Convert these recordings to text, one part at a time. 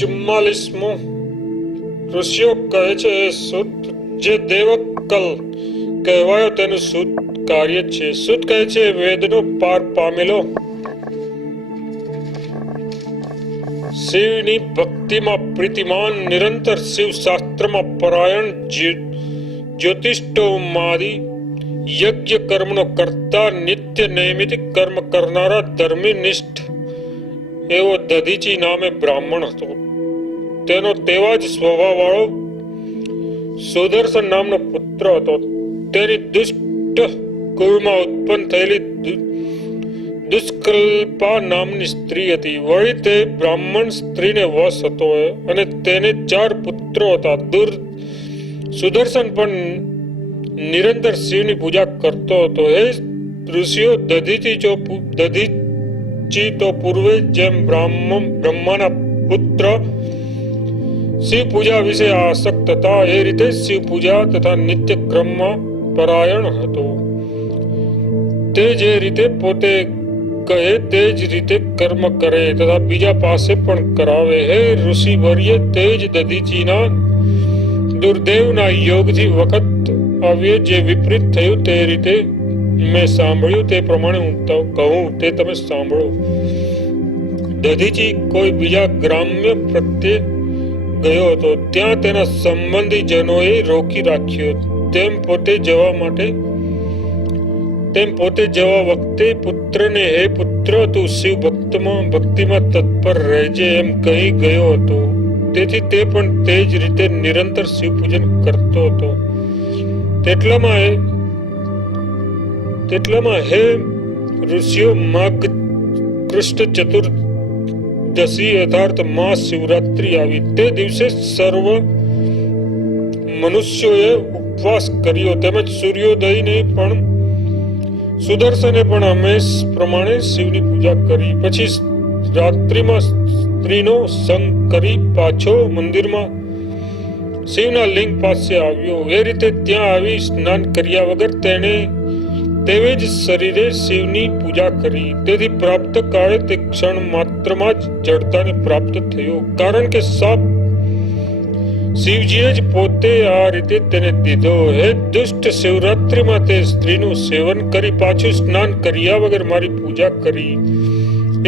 44મો ઋષિઓ કહે છે સુત જે દેવકલ કહેવાયો તેનું સુત કાર્ય છે. સુત કહે છે વેદનો પાર પામેલો, શિવની ભક્તિમાં પ્રીતિમાન, નિરંતર શિવ શાસ્ત્રમાં પરાયણ, જ્યોતિષ્ઠોમાદિ યજ્ઞ કર્મનો કરતા, નિત્ય નૈમિતિક કર્મ કરનારા, ધર્મી નિષ્ઠ એવો દધીચી નામે બ્રાહ્મણ હતો. તેનો તેવા જ સ્વભાવ વાળો સુદર્શન નામનો પુત્ર હતો. તેની દુષ્ટ કુળમાં ઉત્પન્ન થયેલી દુષ્કલ્પા નામની સ્ત્રી હતી. વળી તે બ્રાહ્મણ સ્ત્રીને વશ હતો અને તેને 4 પુત્રો હતા. સુદર્શન પણ નિરંતર શિવની પૂજા કરતો હતો. હે ઋષિઓ, દધીચી તો પૂર્વે જેમ બ્રહ્માના પુત્ર શિવ પૂજા વિશે આસક્ત હતા, એ રીતે શિવ પૂજા તથા નિત્ય ક્રમમાં પરાયણ હતો. તે જે રીતે પોતે કહે તે જ રીતે કર્મ કરે તથા બીજા પાસે પણ કરાવે. હે ઋષિ વર્ય, તે જ દધીચીના દુર્દેવના યોગથી વખત આવ્યો જે વિપરીત થયું તે રીતે મેં સાંભળ્યું, તે પ્રમાણે હું કહું તે તમે સાંભળો. દધીચી કોઈ બીજા ગ્રામ્ય પ્રત્યે ગયો હતો. ત્યાં તેના સંબંધી જનોએ રોકી રાખ્યો. તેમ પોતે જવા વખતે પુત્રને, હે પુત્ર, તું શિવ ભક્તિમાં તત્પર રહેજે એમ કહી ગયો હતો. તેથી તે પણ તે જ રીતે નિરંતર શિવ પૂજન કરતો હતો. તેટલામાં હે ઋષિઓ, માઘ કૃષ્ણ ચતુર્દશી અર્થાત માસ શિવરાત્રી આવી. તે દિવસે સર્વ મનુષ્યોએ ઉપવાસ કર્યો. તેમજ સૂર્યોદયને પણ સુદર્શને પણ હંમેશ પ્રમાણે શિવની પૂજા કરી. પછી રાત્રિમાં સ્ત્રીનો સંગ કરી પાછો મંદિરમાં શિવના લિંગ પાસે આવ્યો. એ રીતે ત્યાં આવી સ્નાન કર્યા વગર તેવે જ શરીરે શિવની પૂજા કરી. તેથી પ્રાપ્ત કાળે તે ક્ષણ માત્રમાં જ જડતાને પ્રાપ્ત થયો. કારણ કે સાપ શિવજીએ જ પોતે આ રીતે તેને દીધો. હે દુષ્ટ, શિવરાત્રિમાં તે સ્ત્રીનું સેવન કરી પાછું સ્નાન કર્યા વગર મારી પૂજા કરી.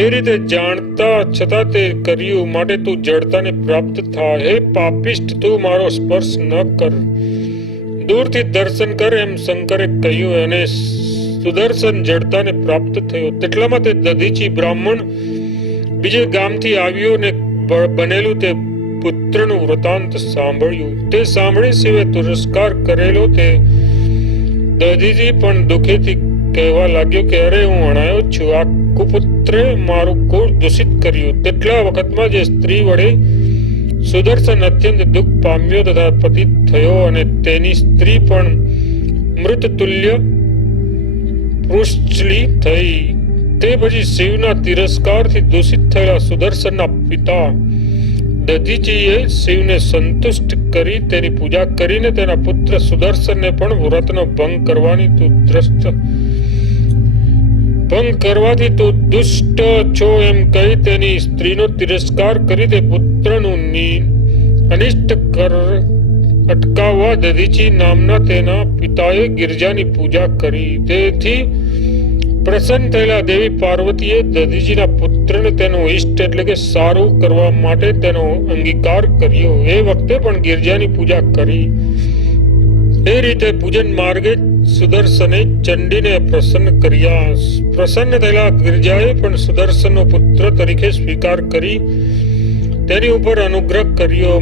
એ રીતે જાણતા છતાં તે કર્યું, માટે તું જડતાને પ્રાપ્ત થા. હે પાપિષ્ઠ, તું મારો સ્પર્શ ન કર, દૂરથી દર્શન કર એમ શંકરે કહ્યું અને સુદર્શન જડતાને પ્રાપ્ત થયો. તેટલામાં તે દધીચી બ્રાહ્મણ બીજે ગામથી આવ્યો ને બનેલું તે પુત્રનું વૃતાંત સાંભળ્યું. તે સાંભળી શિવે તિરસ્કાર કરેલો. તે દધીચી પણ દુઃખેથી કહેવા લાગ્યો કે અરે, હું અણાયો છું. આ કુપુત્રે મારું કુળ દૂષિત કર્યું. તેટલા વખતમાં જે સ્ત્રી વડે સુદર્શન અત્યંત દુઃખ પામ્યો તથા પતિત થયો અને તેની સ્ત્રી પણ મૃતતુલ્ય પૃષ્ઠલી થઈ. તે પછી શિવના તિરસ્કારથી દૂષિત થયેલા સુદર્શનના પિતા દધીચીએ શિવને સંતુષ્ટ કરી તેની પૂજા કરીને તેના પુત્ર સુદર્શનને પણ વ્રતનો ભંગ કરવાથી તું દુષ્ટ છો એમ કહી તેની સ્ત્રીનો તિરસ્કાર કરી તે પુત્રનું અનિષ્ટ અટકાવવા દધીચી નામના તેના પિતાએ ગિરજાની પૂજા કરી. તેથી પ્રસન્ન થયેલા દેવી પાર્વતીએ દધીચીના પુત્રને તેનું ઇષ્ટ એટલે કે સારું કરવા માટે તેનો અંગીકાર કર્યો. એ વખતે પણ ગિરજાની પૂજા કરી. એ રીતે પૂજન માર્ગે સુદર્શને ચંડીને પ્રસન્ન કર્યા. પ્રસન્ન થયેલા ગિરજાએ પણ સુદર્શનનો પુત્ર તરીકે સ્વીકાર કરી તેની ઉપર અનુગ્રહ કર્યો.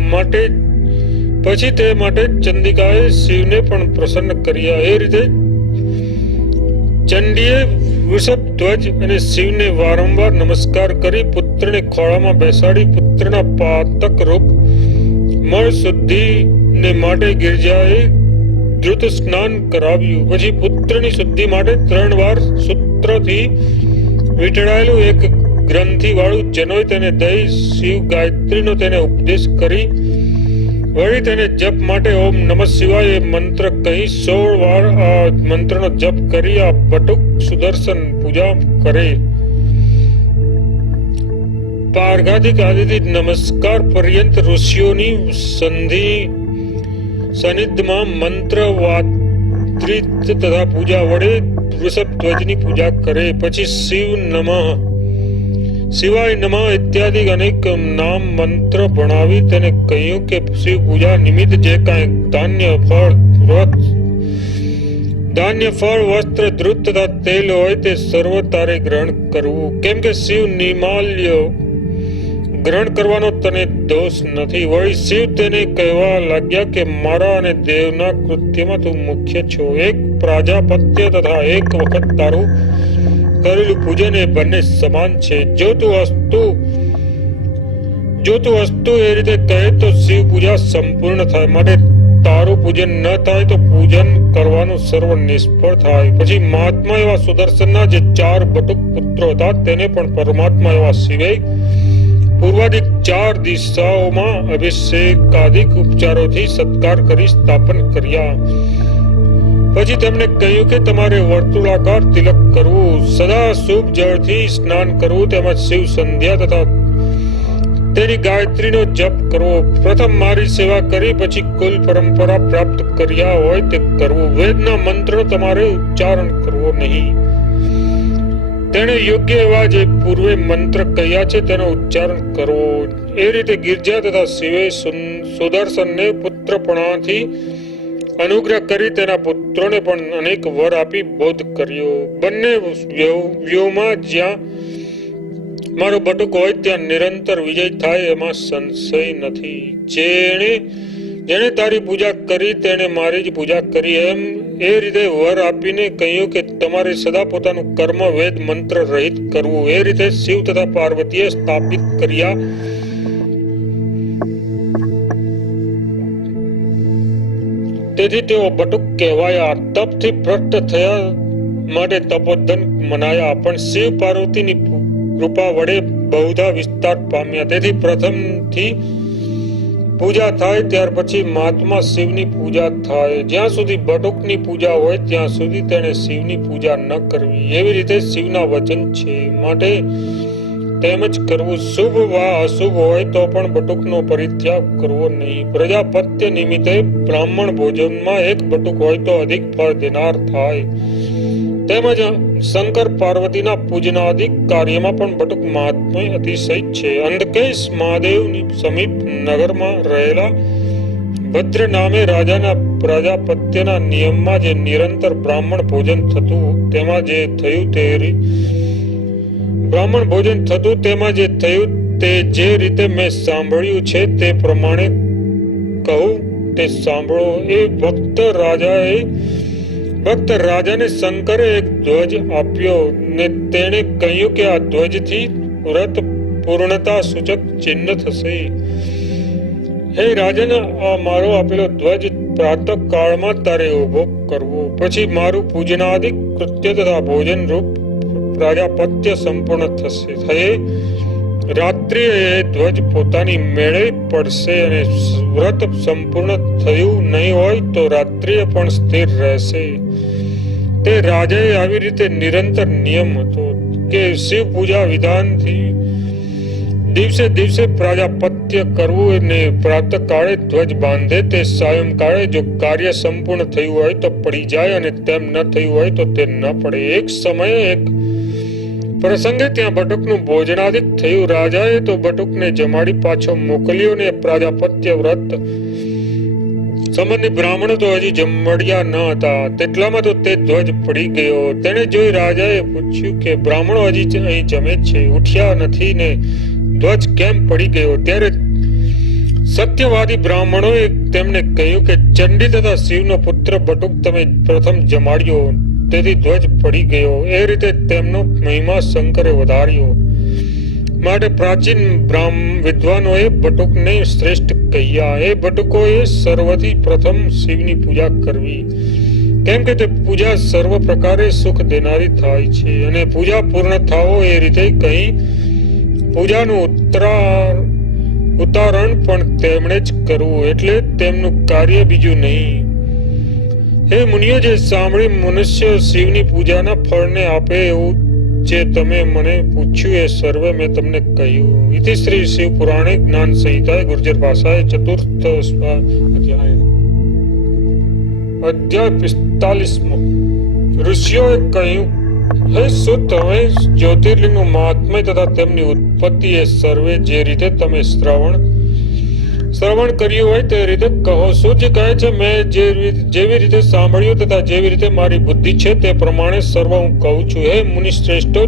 પછી તે માટે ચંડિકાએ શિવને પણ પ્રસન્ન કર્યા. એ રીતે ચંડીએ વૃષભધ્વજ અને શિવને વારંવાર નમસ્કાર કરી પુત્રને ખોળામાં બેસાડી પુત્રના પાતક રૂપ મળ શુદ્ધિને માટે ગિરજાએ દ્રુત સ્નાન કરાવ્યું. પછી પુત્રની શુદ્ધિ માટે 3 વાર સૂત્રથી વીંટળાયેલું એક ગ્રંથિ વાળું જનોય તેને દઈ શિવ ગાયત્રીનો તેને ઉપદેશ કરી. વળી તેને જપ માટે ઓમ નમઃ શિવાય એ મંત્ર કહી 16 વાર આ મંત્રનો જપ કરી આ બટુક સુદર્શન પૂજા કરે. પાર્ઘાદિક આદિથી નમસ્કાર પર્યંત ઋષિઓની સનિધિમાં મંત્ર વાત્રિત તથા પૂજા વડે વૃષભ ધ્વજની પૂજા કરે. પછી શિવાય નમઃ ઇત્યાદિ અનેક નામ મંત્ર ભણાવી તેને કહ્યું કે શિવ પૂજા નિમિત્ત જે કાંઈ ધાન્ય ફળ વસ્ત્ર ધ્રુત તથા તેલ હોય તે સર્વ તારે ગ્રહણ કરવું, કેમ કે શિવ નિમાલ્ય ગ્રહણ કરવાનો તને દોષ નથી. વળી શિવ તેને કહેવા લાગ્યા કે મારા અને દેવના કૃત્યમાં તું મુખ્ય છો. એક પ્રાજાપત્ય તથા એક વખત તારું કરેલું પૂજન એ બંને સમાન છે. જો તું અસ્તુ એ રીતે કહે તો શિવ પૂજા સંપૂર્ણ થાય, માટે તારું પૂજન ન થાય તો પૂજન કરવાનું સર્વ નિષ્ફળ થાય. પછી મહાત્મા એવા સુદર્શનના જે 4 બટુક પુત્રો હતા તેને પણ પરમાત્મા એવા શિવે પૂર્વાદિક 4 દિશાઓમાં અભિષેકાદિક ઉપચારોથી સત્કાર કરી સ્થાપન કર્યા. પછી તેમણે કહ્યું કે તમારે વર્તુળાકાર તિલક કરવું, સદા શુભ જળથી સ્નાન કરવું, તેમજ શિવ સંધ્યા તથા તેની ગાયત્રીનો જપ કરવો. પ્રથમ મારી સેવા કરી પછી કુલ પરંપરા પ્રાપ્ત કર્યા હોય તે કરવું. વેદના મંત્રનો તમારે ઉચ્ચારણ કરવો નહીં. તેણે યોગ્ય એવા જે પૂર્વે મંત્ર કહ્યા છે તેનો ઉચ્ચારણ કરવો. એ રીતે ગિરજા તથા શિવે સુદર્શનને પુત્રપણાથી અનુગ્રહ કરી તેના પુત્રોને પણ અનેક વર આપી બોધ કર્યો. બંને વ્યૂહમાં જ્યાં મારો બટુક હોય ત્યાં નિરંતર વિજય થાય એમાં સંશય નથી. જેણે તારી પૂજા કરી તેને મારી જ પૂજા કરી, એમ એ રીતે વર આપીને કહ્યું કે તમારે સદા પોતાનું કર્મ વેદ મંત્ર રહિત કરવું. એ રીતે શિવ તથા પાર્વતીએ સ્થાપિત કર્યા. તેથી તેઓ બટુક કહેવાયા. તપથી ભ્રષ્ટ થયા માટે તપોધન મનાયા, પણ શિવ પાર્વતીની કૃપા વડે બહુધા વિસ્તાર પામ્યા. તેથી પ્રથમથી પૂજા થાય ત્યાર પછી મહાત્મા શિવની પૂજા થાય. જ્યાં સુધી બટુકની પૂજા હોય ત્યાં સુધી તેણે શિવની પૂજા ન કરવી. એવી રીતે શિવના વચન છે, માટે તેમ જ કરવું. શુભ વા અશુભ હોય તો પણ બટુકનો પરિત્યાગ કરવો નહીં. પ્રજાપત્ય નિમિત્તે બ્રાહ્મણ ભોજનમાં એક બટુક હોય તો અધિક ફળ દેનાર થાય. તેમજ શંકર પાર્વતીના પૂજનાદિક કાર્યમાં પણ બટુક મહાત્મય અતિશય છે. અંધકેશ મહાદેવની સમીપ નગરમાં રહેલા ભદ્ર નામે રાજાના પ્રજાપત્યના નિયમમાં જે નિરંતર બ્રાહ્મણ ભોજન થતું તેમાં જે થયું તે જે રીતે મેં સાંભળ્યું છે તે પ્રમાણે કહું તે સાંભળો. એ ભક્ત રાજાને શંકરે એક ધ્વજ આપ્યો ને તેણે કહ્યું કે આ ધ્વજથી વ્રત પૂર્ણતા સૂચક ચિહ્ન થશે. હે રાજન, આ મારો આપેલો ધ્વજ પ્રાતઃ કાળમાં તારે ઉભો કરવો. પછી મારું પૂજનાદિક કૃત્ય તથા ભોજન રૂપ પ્રજાપત્ય સંપૂર્ણ થશે. રાત્રિએ એ ધ્વજ પોતાની મેળે પડશે અને વ્રત સંપૂર્ણ થયું નહીં હોય તો રાત્રિએ પણ સ્થિર રહેશે. તે રાજાએ આવી રીતે નિરંતર નિયમ હતો કે શિવ પૂજા વિધાનથી દિવસે પ્રજાપત્ય કરવું અને પ્રાતઃ કાળે ધ્વજ બાંધે. તે સાયંકાળે જો કાર્ય સંપૂર્ણ થયું હોય તો પડી જાય અને તેમ ન થયું હોય તો તે ન પડે. એક સમયે એક પ્રસંગે ત્યાં બટુકનું ભોજનાદિક થયું. રાજાએ તો બટુકને જમાડી પાછો મોકલ્યો ને પ્રજાપત્ય વ્રત સંબંધી બ્રાહ્મણો તો હજી જમડ્યા ન હતા. તેટલામાં તો તે ધ્વજ પડી ગયો. તેને જોઈ રાજાએ પૂછ્યું કે બ્રાહ્મણો હજી અહીં જમે છે, ઉઠ્યા નથી ને ધ્વજ કેમ પડી ગયો? ત્યારે સત્યવાદી બ્રાહ્મણોએ તેમને કહ્યું કે ચંડી તથા શિવનો પુત્ર બટુક તમે પ્રથમ જમાડ્યો, તેથી ધ્વજ પડી ગયો. એ રીતે તેમનો મહિમા શંકરે વધાર્યો. માટે પ્રાચીન વિદ્વાનોએ બટુકને શ્રેષ્ઠ કહ્યા. એ બટુકોએ સર્વથી પ્રથમ શિવની પૂજા કરવી, કેમ કે તે પૂજા સર્વ પ્રકારે સુખ દેનારી થાય છે. અને પૂજા પૂર્ણ થાવો એ રીતે કહી પૂજાનું ઉતારણ પણ તેમણે જ કરવું, એટલે તેમનું કાર્ય બીજું નહીં. હે મુનિઓ, જે સાંભળી મનુષ્ય શિવની પૂજાના ફળને આપે એવું જે તમે મને પૂછ્યું એ સર્વે મેં તમને કહ્યું. ઇતિ શ્રી શિવ પુરાણે જ્ઞાન સંહિતાએ ગુર્જર ભાષાએ ચતુર્થ અધ્યાય 45. ઋષિઓએ કહ્યું, હે સુત, હવે જ્યોતિર્લિંગનું મહાત્મ્ય તથા તેમની ઉત્પત્તિ એ સર્વે જે રીતે તમે શ્રવણ કર્યું હોય તે રીતે કહો. સૂર્ય કહે છે, મેં જેવી રીતે સાંભળ્યું તથા જેવી રીતે મારી બુદ્ધિ છે તે પ્રમાણે સર્વ હું કહું છું. હે મુનિ શ્રેષ્ઠો,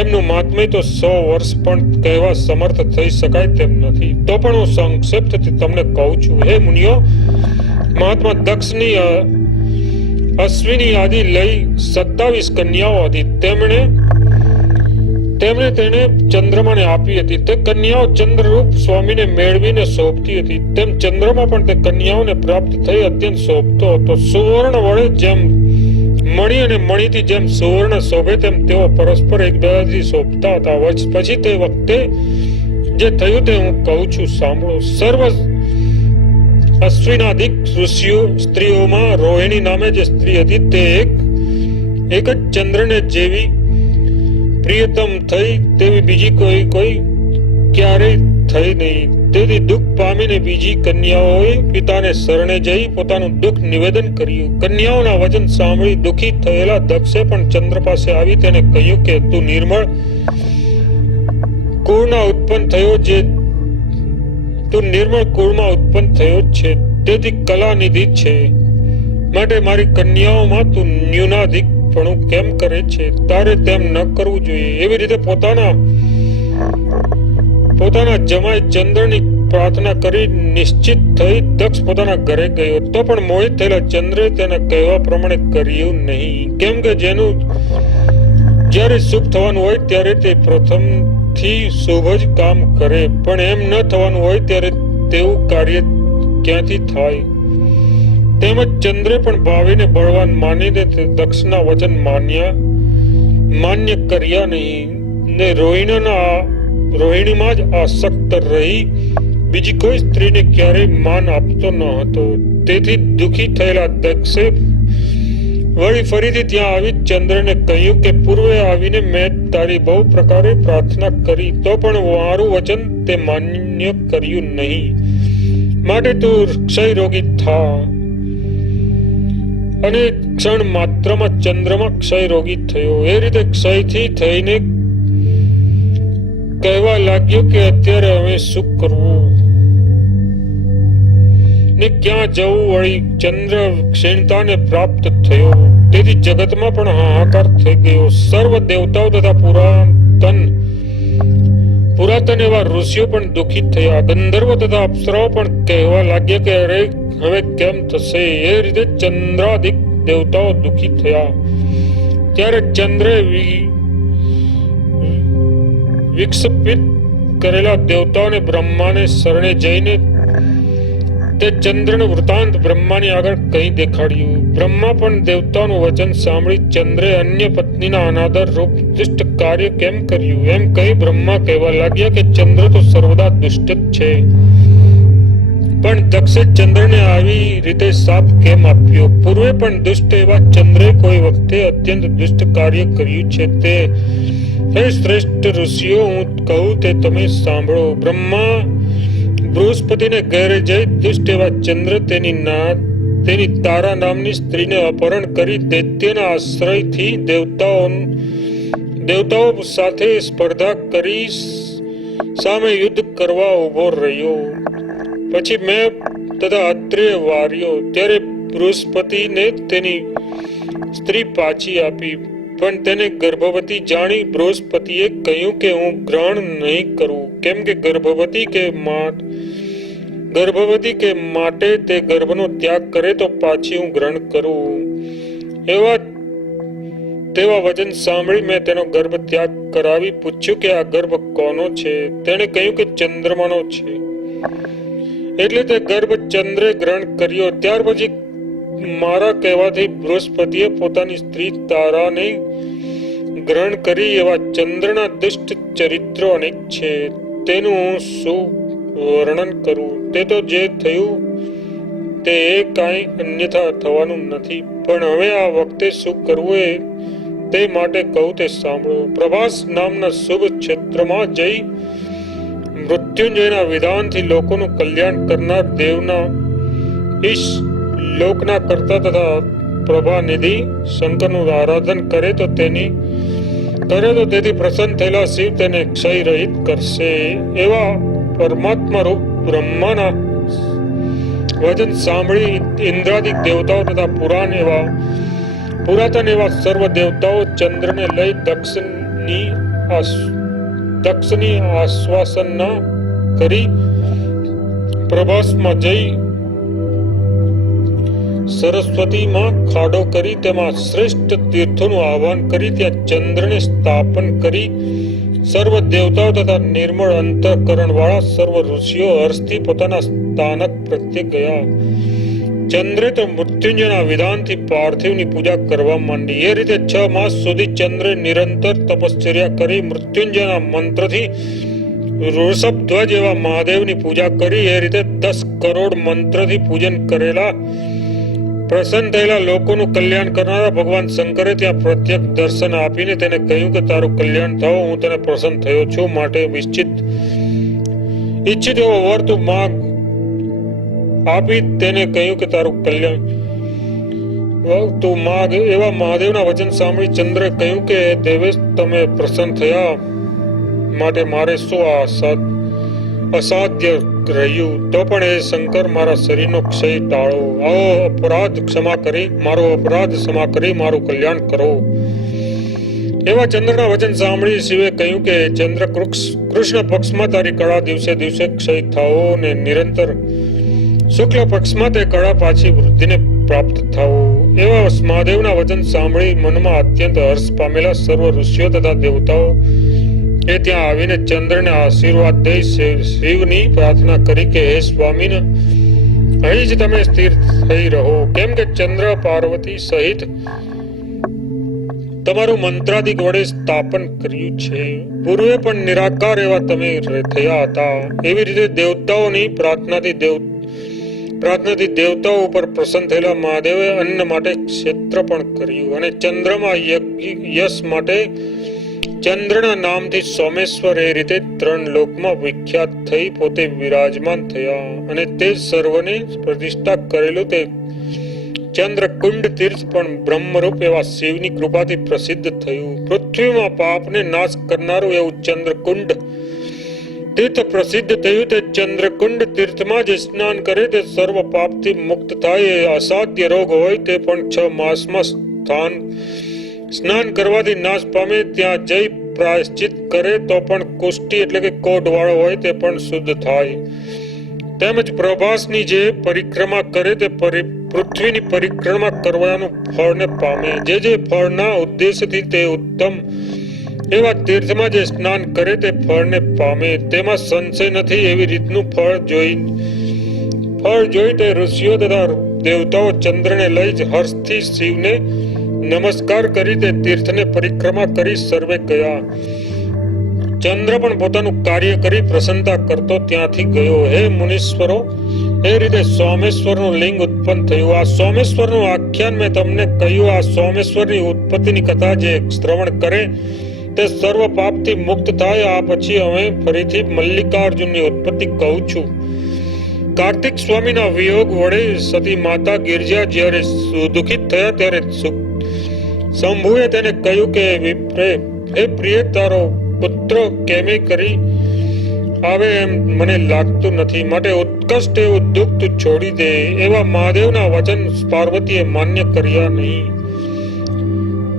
એમનું મહાત્મ્ય તો 100 વર્ષ પણ કહેવા સમર્થ થઈ શકાય તેમ નથી, તો પણ હું સંક્ષિપ્તથી તમને કહું છું. હે મુનિઓ, મહાત્મા દક્ષની અશ્વિની આદિ લઈ 27 કન્યાઓ હતી. તેમણે તેને ચંદ્રમાને આપી હતી. તે કન્યાઓ ચંદ્રરૂપ સ્વામીને મેળવીને શોભતી હતી. તેમ ચંદ્રમા પણ તે કન્યાઓને પ્રાપ્ત થઈ અત્યંત શોભતો હતો. સુવર્ણ વડે જેમ મણિ અને મણિથી જેમ સુવર્ણ શોભે તેમ તેઓ પરસ્પર એકબીજાથી શોભતા હતા. પછી તે વખતે જે થયું તે હું કહું છું, સાંભળો. સર્વ અશ્વિનાદિક ઋષિઓ સ્ત્રીઓમાં રોહિણી નામે જે સ્ત્રી હતી તે એક જ ચંદ્રને જેવી પ્રિયતમ થઈ તેવી બીજી કોઈ ક્યારેય થઈ નહીં. તેથી દુઃખ પામીને બીજી કન્યાઓએ પિતાને શરણે જઈ પોતાનું દુઃખ નિવેદન કર્યું. કન્યાઓના વચન સાંભળી દુઃખી થયેલા દક્ષે પણ ચંદ્ર પાસે આવી તેને કહ્યું કે તું નિર્મળ કુળના ઉત્પન્ન થયો તું નિર્મળ કુળમાં ઉત્પન્ન થયો છે, તેથી કલાનિધિ છે. માટે મારી કન્યાઓમાં તું ન્યૂનાધિકપણું કેમ કરે છે? તારે તેમ ન કરવું જોઈએ. એવી રીતે પોતાના જમાઈ ચંદ્રની પ્રાર્થના કરી નિશ્ચિત થઈ દક્ષ પોતાના ઘરે ગયો. તો પણ મોહિત થયેલા ચંદ્રે તેના કહેવા પ્રમાણે કર્યું નહીં. કેમ કે જેનું જ્યારે સુખ થવાનું હોય ત્યારે તે પ્રથમથી શુભ જ કામ કરે, પણ એમ ન થવાનું હોય ત્યારે તેવું કાર્ય ક્યાંથી થાય? તેમજ ચંદ્રે પણ ભાવીને બળવાન માનીને દક્ષના વચન માન્ય કર્યા નહીં ને રોહિણીમાં જ આસક્ત રહી બીજી કોઈ સ્ત્રીને ક્યારેય માન આપતો ન હતો. તેથી દુઃખી થયેલા દક્ષે વળી ફરીથી ત્યાં આવી ચંદ્રને કહ્યું કે પૂર્વે આવીને મેં તારી બહુ પ્રકારે પ્રાર્થના કરી, તો પણ મારું વચન તે માન્ય કર્યું નહીં. માટે તું ક્ષય રોગી થા. અને ક્ષણ માત્રમાં ચંદ્રમાં ક્ષય રોગી થયો. એ રીતે ક્ષયથી થઈને કહેવા લાગ્યો કે અત્યારે હવે શું કરવું ને ક્યાં જવું? વળી ચંદ્ર ક્ષીણતાને પ્રાપ્ત થયો. તેથી જગતમાં પણ હાહાકાર થઈ ગયો. સર્વ દેવતાઓ તથા પુરાતન એવા ઋષિઓ પણ દુઃખી થયા. ગંધર્વો તથા અપ્સરાઓ પણ કહેવા લાગ્યા કે અરે હવે કેમ થશે? એ રીતે ચંદ્રાદિક દેવતાઓ દુઃખી થયા. ત્યારે ચંદ્રે વિક્ષેપિત કરેલા દેવતાઓને બ્રહ્માને શરણે જઈને તે ચંદ્રનું વૃતાંત બ્રહ્માની આગળ કહી દેખાડ્યું. બ્રહ્મા પણ દેવતાનું વચન સાંભળી ચંદ્રે અન્ય પત્નીના અનાદર રૂપ દુષ્ટ કાર્ય કેમ કર્યું એમ કહી બ્રહ્મા કહેવા લાગ્યા કે ચંદ્ર તો સર્વદા દુષ્ટ જ છે. પણ દક્ષે ચંદ્રને આવી રીતે શાપ કેમ આપ્યો? પૂર્વે પણ દુષ્ટ એવા ચંદ્રે કોઈ વખતે અત્યંત દુષ્ટ કાર્ય કર્યું છે. તે હે શ્રેષ્ઠ ઋષિઓ, હું કહું તે તમે સાંભળો. બ્રહ્મા બૃહસ્પતિને ઘેરે જઈ દુષ્ટ એવા ચંદ્ર તેની તારા નામની સ્ત્રીને અપહરણ કરી દૈત્યના આશ્રયથી દેવતાઓ સાથે સ્પર્ધા કરી સામે યુદ્ધ કરવા ઉભો રહ્યો. પછી મેં તથા અત્રેય વાર્યો. ત્યારે બૃહસ્પતિને તેની સ્ત્રી પાછી આપી. પણ તેને ગર્ભવતી જાણી બૃહસ્પતિએ કહ્યું કે હું ગ્રહણ નહીં કરું. કેમ કે ગર્ભવતી કે માટે તે ગર્ભનો ત્યાગ કરે તો પાછી હું ગ્રહણ કરું. તેવા વચન સાંભળી મેં તેનો ગર્ભ ત્યાગ કરાવી પૂછ્યું કે આ ગર્ભ કોનો છે? તેણે કહ્યું કે ચંદ્રમાનો છે. એટલે તે ગર્ભ ચંદ્રે ગ્રહણ કર્યો. ત્યાર પછી મારા કહેવાથી બૃહસ્પતિએ પોતાની સ્ત્રી તારાને ગ્રહણ કરી. એવા ચંદ્રના દુષ્ટ ચરિત્રો અનેક છે, તેનું હું શું વર્ણન કરું? તે તો જે થયું તે કાંઈ અન્યથા થવાનું નથી. પણ હવે આ વખતે શું કરવું એ તે માટે કહું તે સાંભળો. પ્રભાસ નામના શુભ ક્ષેત્રમાં જઈ મૃત્યુંજયના વિધાનથી લોકોનું કલ્યાણ કરનાર દેવના ઈશ લોકના કરતા તથા પ્રભાનિધિ શંકરનું આરાધન કરે તો તેથી પ્રસન્ન થયેલા શિવ તેને ક્ષય રહિત કરશે. એવા પરમાત્મા રૂપ બ્રહ્માના વચન સાંભળી ઇન્દ્રાદિક દેવતાઓ તથા પુરાતન એવા સર્વ દેવતાઓ ચંદ્રને લઈ દક્ષની આશ્વાસન કરી પ્રભાસમાં જઈ સરસ્વતીમાં ખાડો કરી તેમાં શ્રેષ્ઠ તીર્થોનું આહ્વાન કરી ત્યાં ચંદ્રને સ્થાપન કરી સર્વ દેવતાઓ તથા નિર્મળ અંતઃકરણ વાળા સર્વ ઋષિઓ હર્ષથી પોતાના સ્થાનક પ્રત્યે ગયા. ચંદ્રે તો મૃત્યુંજયના વિધાનથી પાર્થિવની પૂજા કરવા માંડી. એ રીતે 6 માસ સુધી ચંદ્રે નિરંતર તપશ્ચર્યા કરી મૃત્યુંજયના મંત્રથી વૃષભધ્વજ એવા મહાદેવની પૂજા કરી. એ રીતે 10 કરોડ મંત્રથી પૂજન કરેલા પ્રસન્ન થયેલા લોકોનું કલ્યાણ કરનારા ભગવાન શંકરે ત્યાં પ્રત્યક્ષ દર્શન આપીને તેને કહ્યું કે તારું કલ્યાણ થયો, હું તને પ્રસન્ન થયો છું, માટે ઈચ્છિત એવો વર તું માંગ આપી તેને કહ્યું કે તારું કલ્યાણ તું માંગ. એવા મહાદેવના વચન સાંભળી ચંદ્રે કહ્યું કે દેવેશ તમે પ્રસન્ન થયા માટે મારે શું અસાધ્ય રહ્યું, તો પણ એ શંકર મારા શરીરનો ક્ષય ટાળો, મારો અપરાધ ક્ષમા કરી મારું કલ્યાણ કરો. એવા ચંદ્રના વચન સાંભળી શિવે કહ્યું કે ચંદ્ર કૃષ્ણ પક્ષમાં તારી કળા દિવસે દિવસે ક્ષય થાઓ ને નિરંતર શુક્લ પક્ષમાં તે કળા પાછી વૃદ્ધિને પ્રાપ્ત થાઓ. એવા મહાદેવના વચન સાંભળી મનમાં અત્યંત હર્ષ પામેલા સર્વ ઋષિઓ તથા દેવતાઓ એ ત્યાં આવીને ચંદ્રને આશીર્વાદ દઈ શિવની પ્રાર્થના કરી કે હે સ્વામીન, અહીં જ તમે સ્થિર થઈ રહો, કેમ કે ચંદ્ર પાર્વતી સહિત તમારું મંત્રાદિક વડે સ્થાપન કર્યું છે. પૂર્વે પણ નિરાકાર એવા તમે થયા હતા. એવી રીતે દેવતાઓની પ્રાર્થનાથી દેવતાઓ ઉપર પ્રસન્ન થયેલા મહાદેવે અન્ન માટે ક્ષેત્ર પણ કર્યું અને ચંદ્રમાં યશ માટે ચંદ્રના નામથી સોમેશ્વર એ રીતે 3 લોકમાં વિખ્યાત થઈ પોતે વિરાજમાન થયા. અને તે સર્વને પ્રતિષ્ઠા કરેલું તે ચંદ્રકુંડ તીર્થ પણ બ્રહ્મરૂપ એવા શિવની કૃપાથી પ્રસિદ્ધ થયું. પૃથ્વીમાં પાપને નાશ કરનારું એવું ચંદ્રકુંડ તીર્થ પ્રસિદ્ધ થયું. તે ચંદ્રકુંડ તીર્થમાં જે સ્નાન કરે તે સર્વ પાપથી મુક્ત થાય. એ અસાધ્ય રોગ હોય તે પણ 6 માસમાં સ્નાન કરવાથી નાશ પામે. ત્યાં જઈ પ્રાયશ્ચિત કરે તો પણ કુષ્ટી એટલે કે કોઢ વાળો હોય તે પણ શુદ્ધ થાય. તેમજ પ્રભાસની જે પરિક્રમા કરે તે પૃથ્વીની પરિક્રમા કરવાનું ફળને પામે. જે ફળના ઉદ્દેશથી તે ઉત્તમ એવા તીર્થમાં જે સ્નાન કરે તે ફળને પામે. તેમાં સંશય નથી. એવી રીતનું ફળ જોઈ તે ઋષિઓ તથા દેવતાઓ ચંદ્રને લઈ જ હર્ષથી શિવને નમસ્કાર કરી તે તીર્થને પરિક્રમા કરી સર્વે ગયા. ચંદ્ર પણ પોતાનું કાર્ય કરી પ્રસન્નતા કરતો ત્યાંથી ગયો. હે મુનીશ્વરો, એ રીતે સોમેશ્વરનું લિંગ ઉત્પન્ન થયું. આ સોમેશ્વરનું આખ્યાન મેં તમને કહ્યું. આ સોમેશ્વરની ઉત્પત્તિની કથા જે શ્રવણ કરે તે સર્વ પાપથી મુક્ત થાય. આ પછી હવે ફરીથી મલ્લિકાર્જુનની ઉત્પત્તિ કહું છું. કાર્તિક સ્વામીના વિયોગ વડે સતી માતા ગિરજા જ્યારે દુઃખિત થયા ત્યારે શંભુએ તેને કહ્યું કે હે પ્રિય, તારો પુત્ર કેમે કરી આવે એમ મને લાગતું નથી, માટે ઉત્કૃષ્ટ એવું દુઃખ તું છોડી દે. એવા મહાદેવના વચન પાર્વતીએ માન્ય કર્યા નહીં.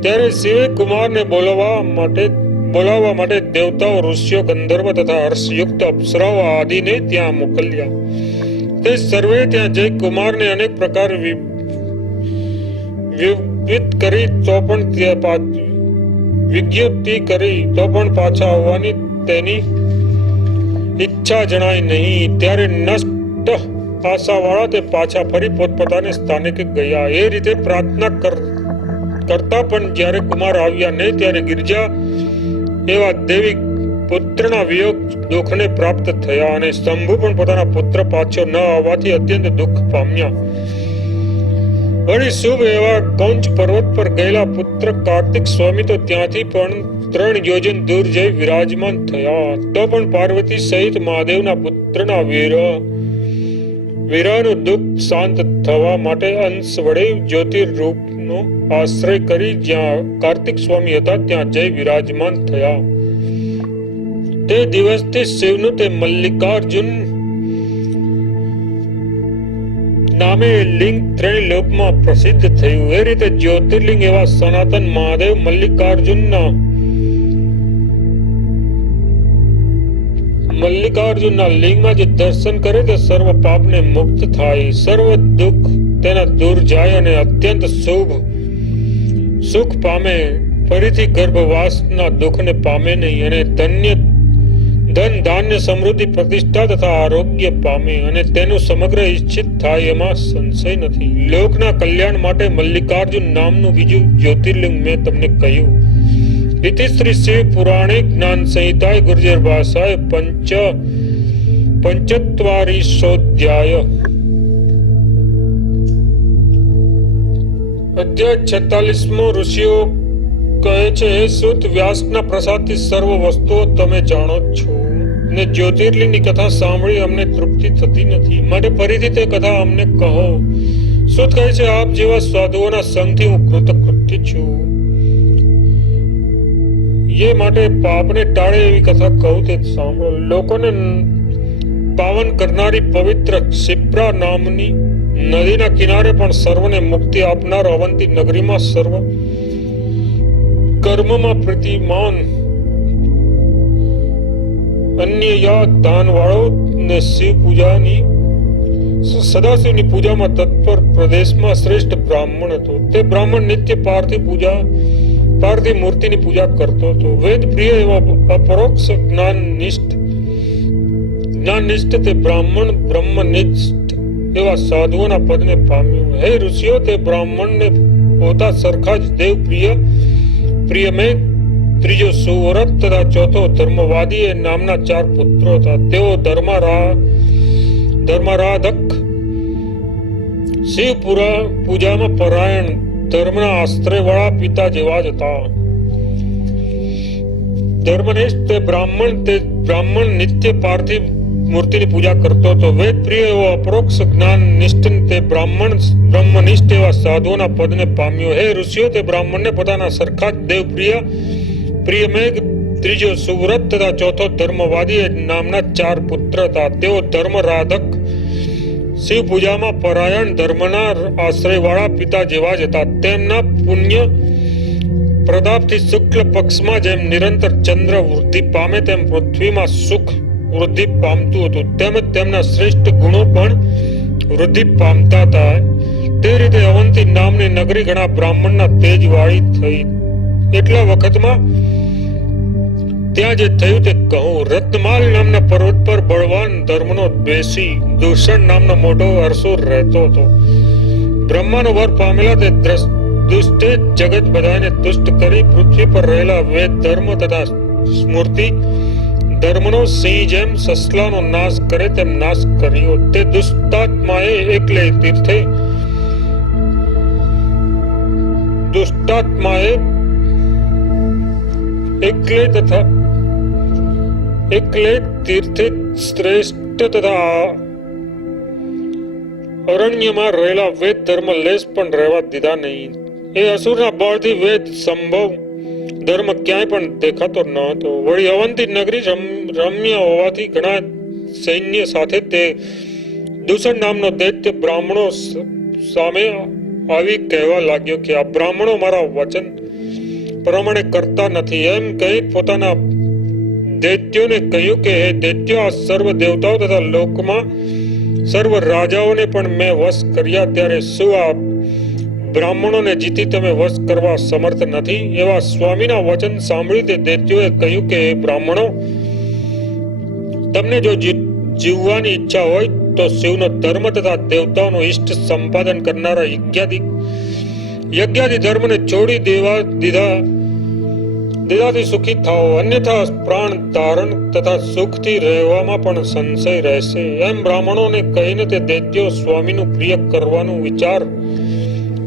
ત્યારે શિવે કુમારને બોલાવવા માટે દેવતાઓ, ઋષિઓ, ગંધર્વ તથા હર્ષયુક્ત અપ્સરાઓ આદિને ત્યાં મોકલ્યા. તે સર્વે ત્યાં જઈ કુમારને અનેક પ્રકાર કરી તો પણ વિજ્ઞપ્તિ કરી તો પણ પાછા આવવાની તેની ઈચ્છા જણાય નહીં. ત્યારે નષ્ટ આશાવાળા તે પાછા ફરી પોતપોતાને સ્થાને ગયા. એ રીતે પ્રાર્થના કરતા પણ જ્યારે કુમાર આવ્યા નહીં ત્યારે ગિરજા એવા દેવી પુત્રના વિયોગ દુઃખને પ્રાપ્ત થયા અને શંભુ પણ પોતાના પુત્ર પાછો ન આવવાથી અત્યંત દુઃખ પામ્યા વળી શુભ એવા કૌંચ પર્વત પર ગયેલા પુત્ર કાર્તિક સ્વામી તો ત્યાંથી પણ 3 યોજન દૂર જઈ વિરાજમાન થયા. તો પણ પાર્વતી સહિત મહાદેવના પુત્રના વીરાનું દુઃખ શાંત થવા માટે અંશ વડે જ્યોતિર્રૂપનો આશ્રય કરી જ્યાં કાર્તિક સ્વામી હતા ત્યાં જઈ વિરાજમાન થયા. તે દિવસથી શિવનું તે મલ્લિકાર્જુન નામે લિંગ ત્રૈલોકમાં પ્રસિદ્ધ થયું. એ રીતે જ્યોતિર્લિંગ એવા સનાતન મહાદેવ મલ્લિકાર્જુનના લિંગમાં જે દર્શન કરે તે સર્વ પાપને મુક્ત થાય, સર્વ દુઃખ તેના દૂર જાય અને અત્યંત સુખ પામે. ફરીથી ગર્ભવાસના દુઃખને પામે નહીં અને ધન ધાન્ય સમૃદ્ધિ પ્રતિષ્ઠા તથા આરોગ્ય પામે અને તેનું સમગ્ર ઈચ્છિત થાય એમાં સંશય નથી. લોકના કલ્યાણ માટે મલ્લિકાર્જુન નામનું બીજું જ્યોતિર્લિંગ મેં તમને કહ્યું. ઇતિ શ્રી શિવ પુરાણે જ્ઞાન સંહિતાય ગુર્જર ભાષાય પંચત્વારીસોધ્યાય. અધ્યાય 46મો. ઋષિઓ કહે છે, હે સૂત, વ્યાસના પ્રસાદથી સર્વ વસ્તુઓ તમે જાણો છો ને જ્યોતિર્લિંગની કથા સાંભળી અમને તૃપ્તિ થતી નથી, માટે ફરીથી તે કથા અમને કહો. સૂત કહે છે, આપ જેવા સાધુઓના સંગથી હું કૃતકૃત્ય છું. એ માટે પાપને ટાળે એવી કથા કહું તે સાંભળો. લોકોને પાવન કરનારી પવિત્ર ક્ષિપ્રા નામની નદીના કિનારે પણ સર્વને મુક્તિ આપનાર અવંતી નગરીમાં સર્વ કર્મમાં પ્રતિમાન અન્ય યાગ દાન વાળો ને શિવ પૂજાની સદાશિવની પૂજામાં તત્પર પ્રદેશમાં શ્રેષ્ઠ બ્રાહ્મણ હતો. તે બ્રાહ્મણ નિત્ય પાર્થિવ મૂર્તિની પૂજા કરતો હતો. વેદ પ્રિય એવા અપરોક્ષ જ્ઞાનનિષ્ઠ તે બ્રાહ્મણ બ્રહ્મનિષ્ઠ એવા સાધુઓના પદને પામ્યો. હે ઋષિઓ, તે બ્રાહ્મણને પોતા સરખા જ દેવ પ્રિયમેય, ત્રીજો સુવ્રત તથા ચોથો ધર્મવાદી એ નામના 4 પુત્રો હતા. તેઓ ધર્મારાધક, શિવ પૂજામાં પરાયણ, ધર્મના આશ્રય વાળા પિતા જેવા જ હતા. ધર્મનિષ્ઠ તે બ્રાહ્મણ નિત્ય પાર્થિવ મૂર્તિની પૂજા કરતો હતો. વેદ પ્રિય એવો અપરોક્ષ જ્ઞાન નિષ્ઠ તે બ્રાહ્મણ બ્રહ્મનિષ્ઠ એવા સાધુઓના પદને પામ્યો. હે ઋષિઓ, તે બ્રાહ્મણને પોતાના સરખા જ દેવ પ્રિયમેઘ, ત્રીજો સુવ્રત તથા ચોથો ધર્મવાદી નામના 4 પુત્ર હતા. તેઓ ધર્મરાધક, શિવ પૂજામાં પરાયણ, ધર્મના આશ્રય વાળા પિતા જેવા જ હતા. તેમના પુણ્ય પ્રતાપથી શુક્લ પક્ષમાં જેમ નિરંતર ચંદ્ર વૃદ્ધિ પામે તેમ પૃથ્વીમાં સુખ વૃદ્ધિ પામતું હતું, તેમજ તેમના શ્રેષ્ઠ ગુણો પણ વૃદ્ધિ પામતા હતા. તે રીતે અવંતી નામની નગરી ઘણા બ્રાહ્મણના તેજ વાળી થઈ. એટલા વખતમાં ત્યાં જે થયું તે કહું. રત્નમાલ નામના પર્વત પર બળવાન ધર્મનો દ્વેષી દૂષણ નામનો મોટો અસુર રહેતો હતો. બ્રહ્માનો વર પામેલા તે દુષ્ટે જગત બધાને તુષ્ટ કરી પૃથ્વી પર રહેલા વેદ ધર્મ તથા સ્મૃતિ ધર્મનો સિંહ જેમ સસલાનો નાશ કરે તેમ નાશ કર્યો. તે દુષ્ટાત્માએ એકલે તીર્થે શ્રેષ્ઠ તથા અરણ્યમાં રહેલા વેદ ધર્મ લેશ પણ રહેવા દીધા નહીં. એ અસુરના બળથી વેદ સંભવ ધર્મ ક્યાંય પણ દેખાતો ન હતો. વળી અવંતી નગરી રમ્ય હોવાથી ઘણા સૈન્ય સાથે તે દૂષણ નામનો દૈત્ય બ્રાહ્મણો સામે આવી કહેવા લાગ્યો કે આ બ્રાહ્મણો મારા વચન પ્રમાણે કરતા નથી. એમ કહી પોતાના દૈત્યોને કહ્યું કે હે દૈત્યો, આ સર્વ દેવતાઓ તથા લોકમાં સર્વ રાજાઓને પણ મેં વશ કર્યા, ત્યારે શું આ બ્રાહ્મણોને જીતી તમે વશ કરવા સમર્થ નથી? એવા સ્વામીના વચન સાંભળી તે દૈત્યોએ કહ્યું કે હે બ્રાહ્મણો, તમને જો જીવવાની ઈચ્છા હોય તો શિવનો ધર્મ તથા દેવતાઓનો ઇષ્ટ સંપાદન કરનારા યજ્ઞાદિ ધર્મને છોડી દીધાથી સુખી થાઓ, અન્યથા પ્રાણ ધારણ તથા સુખથી રહેવામાં પણ સંશય રહેશે. એમ બ્રાહ્મણોને કહીને તે દૈત્યો સ્વામીનું પ્રિય કરવાનું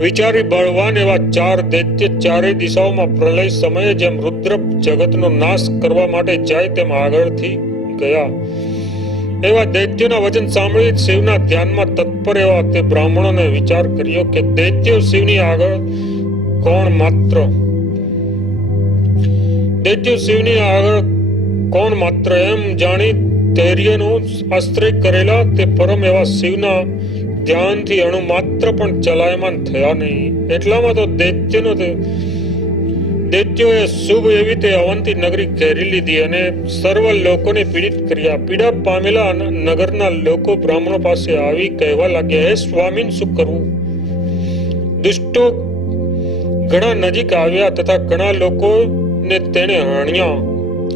વિચારી બળવાન એવા 4 દૈત્ય ચારેય દિશાઓમાં પ્રલય સમયે જેમ રુદ્ર જગતનો નાશ કરવા માટે જાય તેમ આગળથી ગયા. એવા દૈત્યોના વચન સાંભળી શિવના ધ્યાનમાં તત્પર એવા તે બ્રાહ્મણોને વિચાર કર્યો કે દૈત્યો શિવની આગળ કોણ માત્ર એમ જાણી ધૈર્યનો આશ્રય કરેલા તે પરમ એવા શિવના ધ્યાનથી અણુ માત્ર પણ ચલાયમાન થયા નહીં. એટલામાં તો દૈત્યોએ શુભ એવી તે અવંતી નગરી ઘેરી લીધી અને સર્વ લોકોને પીડિત કર્યા. પીડા પામેલા નગરના લોકો બ્રાહ્મણો પાસે આવી કહેવા લાગ્યા, હે સ્વામીન, શું કરવું? દુષ્ટો ઘણા નજીક આવ્યા તથા ઘણા લોકોને તેને હણ્યા.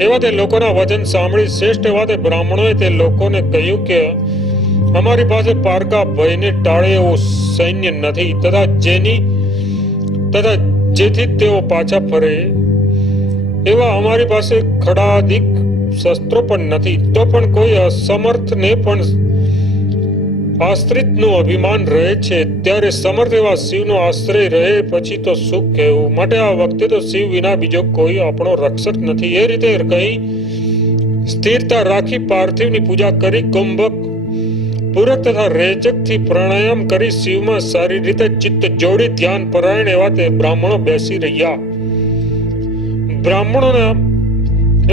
એવા તે લોકોના વચન સાંભળી શ્રેષ્ઠ એવા તે બ્રાહ્મણોએ તે લોકોને કહ્યું કે અમારી પાસે પારકા ભયને ટાળે એવું સૈન્ય નથી તથા જેથી તેઓ પાછા ફરે એવા અમારી પાસે ખડાદિક શસ્ત્રો પણ નથી. તો પણ કોઈ અસમર્થને પણ આશ્રિતનું અભિમાન રહે છે, ત્યારે સમર્થ એવા શિવનો આશ્રય રહે પછી તો શું કહેવું? માટે આ વખતે તો શિવ વિના બીજો કોઈ આપણો રક્ષક નથી. એ રીતે કહી સ્થિરતા રાખી પાર્થિવની પૂજા કરી કુંભક પૂરક તથા રેચકથી પ્રાણાયામ કરી શિવમાં સારી રીતે ચિત્ત જોડી ધ્યાન પરાયણ એવા તે બ્રાહ્મણો બેસી રહ્યા. બ્રાહ્મણોના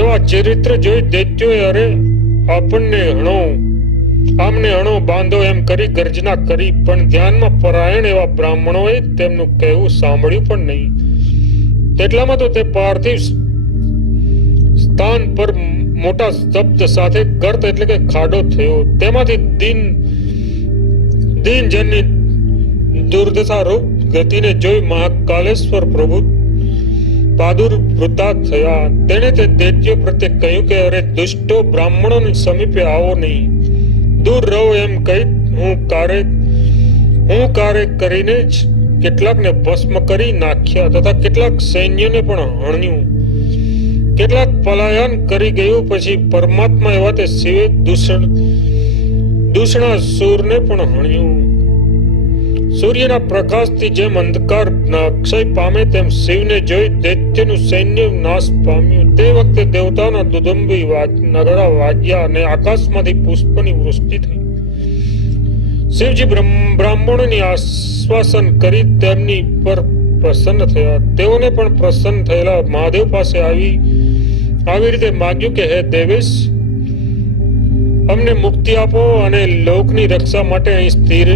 એવા ચરિત્ર જોઈ દૈત્યોએ અરે આમને હણો બાંધો એમ કરી ગર્જના કરી, પણ ધ્યાનમાં પરાયણ એવા બ્રાહ્મણોએ તેમનું કહેવું સાંભળ્યું પણ નહીં. તેટલામાં તો તે પાર્થિવ સ્થાન પર મોટા શબ્દ સાથે ગર્ત એટલે કે ખાડો થયો. તેમાંથી દીનજનની દુર્દશા રૂપ ગતિને જોઈ મહાકાલેશ્વર પ્રભુ પ્રાદુર્ભૂતા થયા. તેણે તે દૈત્યો પ્રત્યે કહ્યું કે અરે દુષ્ટો, બ્રાહ્મણોની સમીપે આવો નહીં, દૂર રહો એમ કહી હું કાર્ય કરીને જ કેટલાકને ભસ્મ કરી નાખ્યા તથા કેટલાક સૈન્યને પણ હણ્યું. કેટલાક પલાયન કરી ગયું. પછી પરમાત્મા એવા તે શિવે દૂષણા સૂરને પણ હણ્યું. સૂર્યના પ્રકાશથી જેમ અંધકાર ક્ષય પામે તેમ શિવને જોઈ દૈત્યનું સૈન્ય નાશ પામ્યું. તે વખતે દેવતાના દુદંભી નગારા વાગ્યા અને આકાશમાંથી પુષ્પની વૃષ્ટિ થઈ. શિવજી બ્રાહ્મણોની આશ્વાસન કરી તેમની પર પ્રસન્ન થયા. તેઓને પણ પ્રસન્ન થયેલા મહાદેવ પાસે આવી રીતે માગ્યું કે હે દેવેશ, અમને મુક્તિ આપો અને લોકની રક્ષા માટે અહીં સ્થિર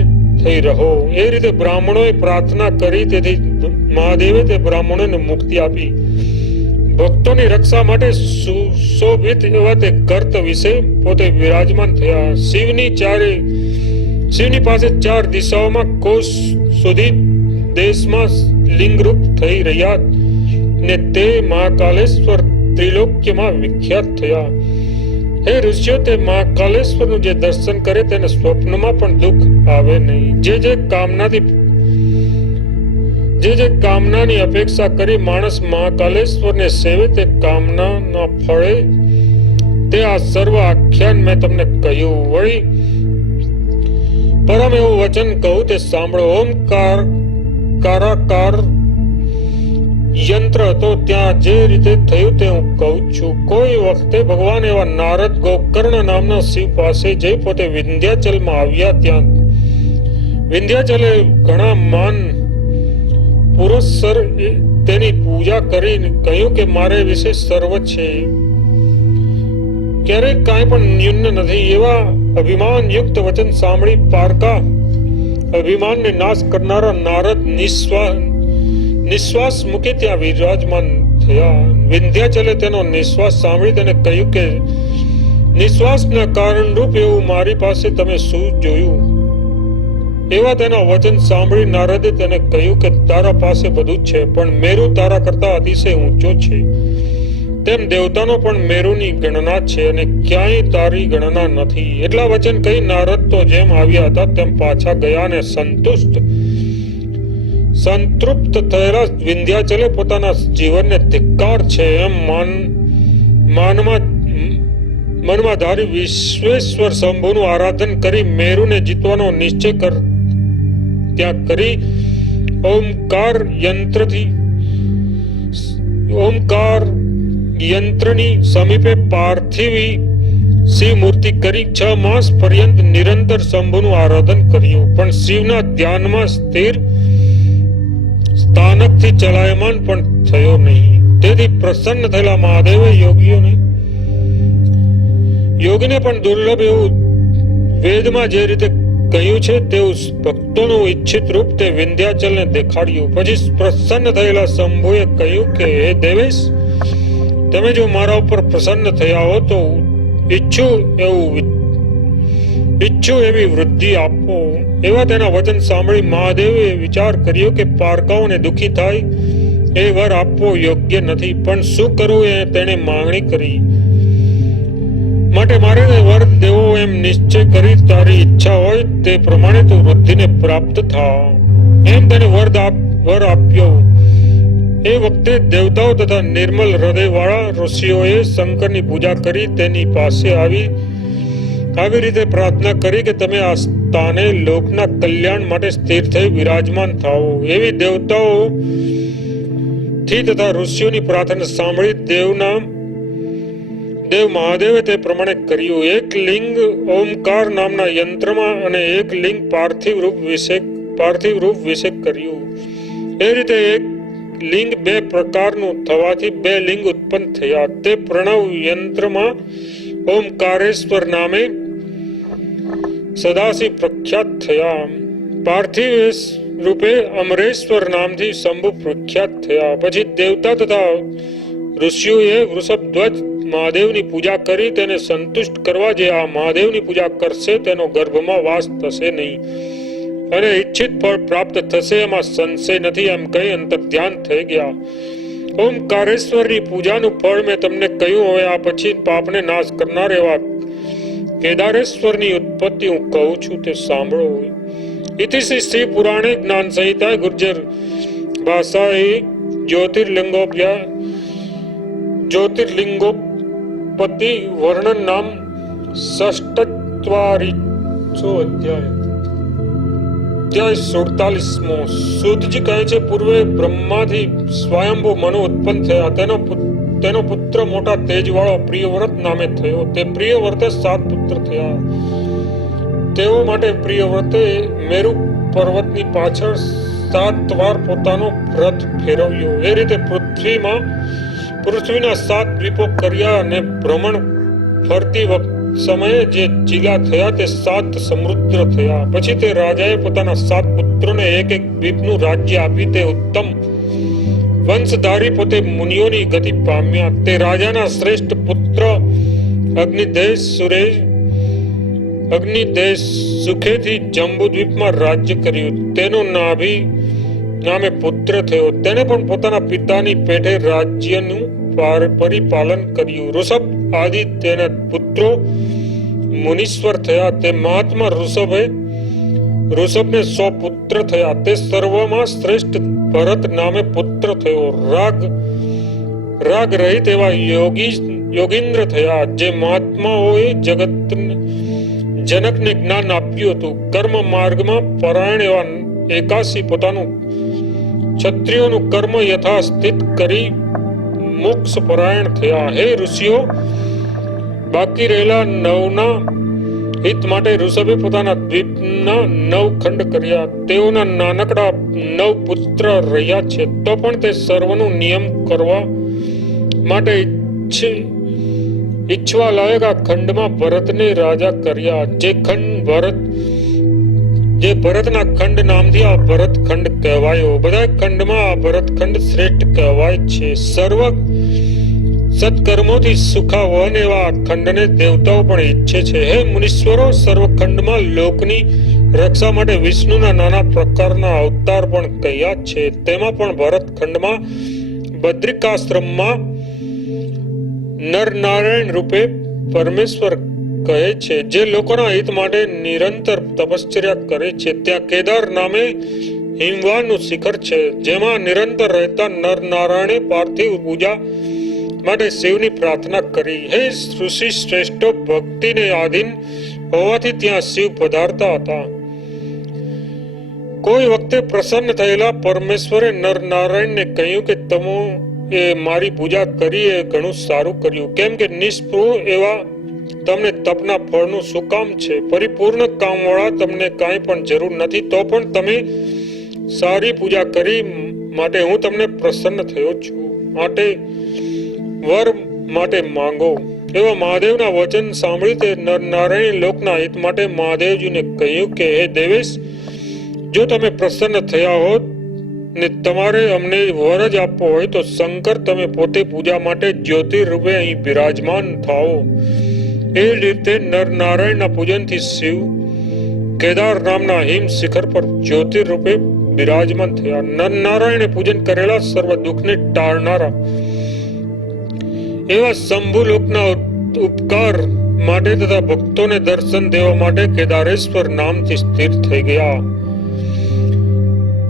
થઈ રહો. એ રીતે બ્રાહ્મણોએ પ્રાર્થના કરી. તેથી મહાદેવે તે બ્રાહ્મણોને મુક્તિ આપી. ભક્તોની રક્ષા માટે સુશોભિત એવા તે ગર્ત વિશે પોતે વિરાજમાન થયા. શિવની પાસે 4 દિશાઓમાં કોષ સુધી દેશમાં લિંગરૂપ થઈ રહ્યા ને તે મહાકાલેશ્વર ત્રિલોક્યમાં વિખ્યાત થયા. હે ઋષિઓ, તે મહાકાલેશ્વરનું જે દર્શન કરે તેને સ્વપ્નમાં પણ દુઃખ આવે નહીં. જે કામનાની અપેક્ષા કરી માણસ મહાકાલેશ્વરને સેવે તે કામનાના ફળે તે આ સર્વ આખ્યાન મેં તમને કહ્યું. વળી પરમ એવું વચન કહું તે સાંભળો. ઓમકાર કારાકાર યંત્ર તો ત્યાં જે રીતે થયું તે હું કહું છું. કોઈ વખતે ભગવાન એવા નારદ ગોકર્ણ નામના શિવ પાસે જઈ પોતે વિંધ્યાચલમાં આવ્યા. ત્યાં વિંધ્યાચલે ઘણા માન પુરસ્સર તેની પૂજા કરી કહ્યું કે મારે વિશે સર્વ છે, ક્યારેય કાંઈ પણ ન્યૂન નથી. એવા અભિમાન યુક્ત વચન સાંભળી પારકા અભિમાનને નાશ કરનારા નારદ નિશ્વાસ મૂકી ત્યાં વિરાજમાન થયા. વિંધ્યાચલે તેનો નિશ્વાસ સાંભળી તેને કહ્યું કે નિશ્વાસના કારણરૂપ એવું મારી પાસે તમે શું જોયું? એવા તેના વચન સાંભળી નારદે તેને કહ્યું કે તારા પાસે બધું છે, પણ મેરુ તારા કરતા અતિશય ઊંચો છે. તેમ દેવતાનો પણ મેરુની ગણના છે અને ક્યાંય તારી ગણના નથી. એટલા વચન કહી નારદ તો જેમ આવ્યા હતા તેમ પાછા ગયા અને સંતૃપ્ત થયેલા વિંધ્યાચલે પોતાના જીવનને ધિક્કાર છે એમ મનમાં ધારી વિશ્વેશ્વર શંભુનું આરાધન કરી મેરુને જીતવાનો નિશ્ચય ત્યાં કરી ઓમકાર યંત્રની સમીપે પાર્થિવી શિવ મૂર્તિ કરી 6 માસ પર્યંત નિરંતર શંભુનું આરાધન કર્યું, પણ શિવના ધ્યાનમાં સ્થિર સ્થાનકથી ચલાયમાન પણ થયો નહીં. તેથી પ્રસન્ન થયેલા મહાદેવે યોગીને પણ દુર્લભ એવું વેદમાં જે રીતે કહ્યું છે તેવું ભક્તોનું ઈચ્છિત રૂપ તે વિંધ્યાચલને દેખાડ્યું. પછી પ્રસન્ન થયેલા શંભુએ કહ્યું કે હે દેવેશ, તમે જો મારા ઉપર પ્રસન્ન થયા હો તો ઈચ્છું એવી વૃદ્ધિ આપો. એવા તેના વચન સાંભળી મહાદેવે વિચાર કર્યો કે પારકાઓને દુઃખી થાય એ વર આપવો યોગ્ય નથી, પણ શું કરવું એ તેણે માંગણી કરી. માટે મારે વર દેવો એમ નિશ્ચય કરી તારી ઈચ્છા હોય તે પ્રમાણે તું વૃદ્ધિને પ્રાપ્ત થા. એમ તેને વર આપ્યો. એ વખતે દેવતાઓ તથા નિર્મલ હૃદય વાળા ઋષિઓએ શંકરની પૂજા કરી તેની પાસે આવી રીતે પ્રાર્થના કરી કે તમે આ સ્થાને લોકના કલ્યાણ માટે સ્થિર થઈ વિરાજમાન થાઓ. એવી દેવતાઓ થી તથા ઋષિઓની પ્રાર્થના સાંભળી દેવ મહાદેવે તે પ્રમાણે કર્યું. એક લિંગ ઓમકાર નામના યંત્રમાં અને એક લિંગ પાર્થિવ રૂપ વિશે કર્યું. એ રીતે એક લિંગ 2 પ્રકારનું થવાથી 2 લિંગ ઉત્પન્ન થયા. તે પ્રણવ યંત્રમાં ઓમકારેશ્વર નામે સદાશિવ પ્રખ્યાત થયા. પાર્થિવ રૂપે અમરેશ્વર નામથી શંભુ પ્રખ્યાત થયા. પછી દેવતા તથા ઋષિઓએ વૃષભધ્વજ મહાદેવની પૂજા કરી તેને સંતુષ્ટ કરવા. જે આ મહાદેવની પૂજા કરશે તેનો ગર્ભમાં વાસ થશે નહીં અને ઈચ્છિત ફળ પ્રાપ્ત થશે એમાં સંશય નથી, એમ કહી અંતર ધ્યાન થઈ ગયા. ઓમકારેશ્વરની પૂજાનું ફળ મેં તમને કહ્યું. હવે આ પછી પાપને નાશ કરનાર એવા કેદારેશ્વરની ઉત્પત્તિ હું કહું છું તે સાંભળો. ઇતિ શ્રી પુરાણે જ્ઞાન સંહિતા ગુર્જર ભાષાએ જ્યોતિર્લિંગોપતિ વર્ણન નામ 46 અધ્યાય 47મો. સુતજી કહે છે, પૂર્વે બ્રહ્માથી સ્વયંભૂ મનુ ઉત્પન્ન થયા. તેનો પુત્ર મોટા તેજવાળો પ્રિયવ્રત નામે થયો. તે પ્રિયવ્રતે 7 પુત્ર થયા. તેઓ માટે પ્રિયવ્રતે મેરુ પર્વતની પાછળ 7 વાર પોતાનો રથ ફેરવ્યો. એ રીતે પૃથ્વીના 7 દ્વીપો કર્યા અને ભ્રમણ ફરતી સમયે જે ચીલા થયા તે 7 સમુદ્ર થયા. પછી તે રાજાએ પોતાના 7 પુત્રોને એક દ્વીપનું રાજ્ય આપી તે ઉત્તમ વંશધારી પોતે મુનિઓની ગતિ પામ્યા. તે રાજાના શ્રેષ્ઠ પુત્ર અગ્નિદેશ સુખેથી જંબુદ્વીપમાં રાજ્ય કર્યું. તેનો નાભી નામે પુત્ર થયો. તેને પણ પોતાના પિતાની પેઠે રાજ્યનું પરિપાલન કર્યું. ઋષભ આદિ તેના પુત્રો મુનીશ્વર થયા. તે મહાત્મા ઋષભને 100 પુત્ર થયા. તે સર્વમાં શ્રેષ્ઠ ભરત નામે પુત્ર થયો. રાગ રહિત એવા યોગીન્દ્ર થયા. જે મહાત્માઓએ જનકને જ્ઞાન આપ્યું હતું. કર્મ માર્ગમાં પરાયણ એવા 81 પોતાનું ક્ષત્રિયોનું કર્મ યથાસ્થિત કરી મોક્ષ પરાયણ થયા. હે ઋષિઓ, બાકી રહેલા 9ના હિત માટે ઋષભે પોતાના દ્વીપના 9 ખંડ કર્યા. તેઓના નાનકડા 9 પુત્ર રહ્યા છે. તો પણ તે સર્વનું નિયમ કરવા માટે ઈચ્છવા લાયક આ ખંડમાં ભરતને રાજા કર્યા. જે ભરતના ખંડ નામથી આ ભરતખંડ કહેવાયો. બધા ખંડમાં આ ભરતખંડ શ્રેષ્ઠ કહેવાય છે. સર્વ સત્કર્મોથી સુખાવન એવા ખંડને દેવતાઓ પણ ઈચ્છે છે. હે મુનીશ્વરો, સર્વખંડમાં લોકની રક્ષા માટે વિષ્ણુના નાના પ્રકારના અવતાર પણ કહ્યા છે. તેમાં પણ ભરતખંડમાં બદ્રિકાશ્રમમાં નરનારાયણ રૂપે પરમેશ્વર કહે છે, જે લોકોના હિત માટે નિરંતર તપશ્ચર્યા કરે છે. ત્યાં કેદાર નામે હિમવાનનું શિખર છે, જેમાં નિરંતર રહેતા નરનારાયણે પાર્થિવ પૂજા માટે શિવની પ્રાર્થના કરી. હે ઋષિ શ્રેષ્ઠો, ભક્તિને આધીન હોવાથી ત્યાં શિવ પધારતા હતા. કોઈ વખતે પ્રસન્ન થયેલા પરમેશ્વરે નર નારાયણને કહ્યું કે તમે એ મારી પૂજા કરી એ ઘણું સારું કર્યું, કેમ કે નિષ્પૃહ એવા તમને તપના ફળનું શું કામ છે? પરિપૂર્ણ કામવાળા તમને કાંઈ પણ જરૂર નથી, તો પણ તમે સારી પૂજા કરી માટે હું તમને પ્રસન્ન થયો છું. માટે વર માટે માંગો. એવા મહાદેવના વચન સાંભળી તે નર નારાયણ લોકના હિત માટે મહાદેવજીને કહ્યું કે હે દેવેશ, જો તમે પ્રસન્ન થયા હોત ને તમારે અમને વર જ આપવો હોય તો શંકર તમે પોતે પૂજા માટે જ્યોતિર્રૂપે અહીં બિરાજમાન થાઓ. એ રીતે નર નારાયણના પૂજનથી શિવ કેદાર નામના હિમ શિખર પર જ્યોતિર્રૂપે બિરાજમાન થયા. નર નારાયણે પૂજન કરેલા સર્વ દુઃખને ટાળનારા એવા શંભુ લોકના ઉપકાર માટે તથા ભક્તોને દર્શન દેવા માટે કેદારેશ્વર નામથી સ્થિર થઈ ગયા.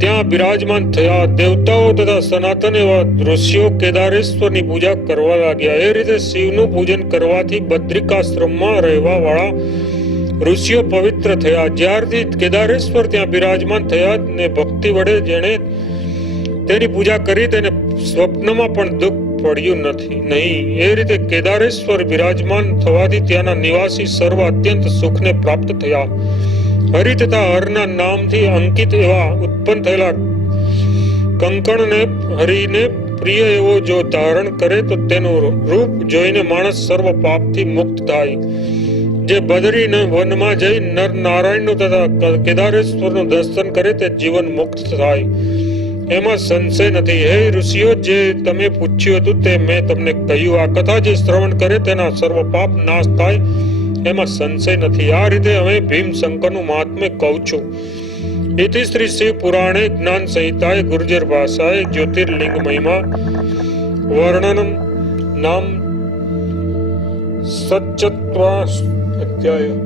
ત્યાં બિરાજમાન થયા. દેવતાઓ તથા સનાતન એવા ઋષિઓ કેદારેશ્વરની પૂજા કરવા લાગ્યા. એ રીતે શિવનું પૂજન કરવાથી બદ્રિકાશ્રમમાં રહેવા વાળા ઋષિઓ પવિત્ર થયા. જ્યારથી કેદારેશ્વર ત્યાં બિરાજમાન થયા ને ભક્તિ વડે જેણે તેની પૂજા કરી તેને સ્વપ્નમાં પણ દુઃખ પડ્યું નહીં. એ રીતે કેદારેશ્વર બિરાજમાન થવાથી ત્યાંના નિવાસી સર્વ અત્યંત સુખને પ્રાપ્ત થયા. હરિ તથા હરના નામથી અંકિત એવા ઉત્પન્ન થયેલા કંકણને હરિને પ્રિય એવો જો ધારણ કરે તો તેનું રૂપ જોઈને માણસ સર્વ પાપથી મુક્ત થાય. જે બદરીને વનમાં જઈ નર નારાયણનું તથા કેદારેશ્વરનું દર્શન કરે તે જીવન મુક્ત થાય, એમાં સંશય નથી. હે ઋષિઓ, જે તમે પૂછ્યું હતું તે મેં તમને કહ્યું. આ કથા જે શ્રવણ કરે તેના સર્વ પાપ નાશ થાય, એમાં સંશય નથી. આ રીતે હવે ભીમ શંકરનું મહાત્મ્ય કહું છું. ઇતિ શ્રી શિવ પુરાણે જ્ઞાન સંહિતાએ ગુર્જર ભાષાએ જ્યોતિર્લિંગ મહિમા વર્ણનમ નામ સચ્ચત્વા અધ્યાય.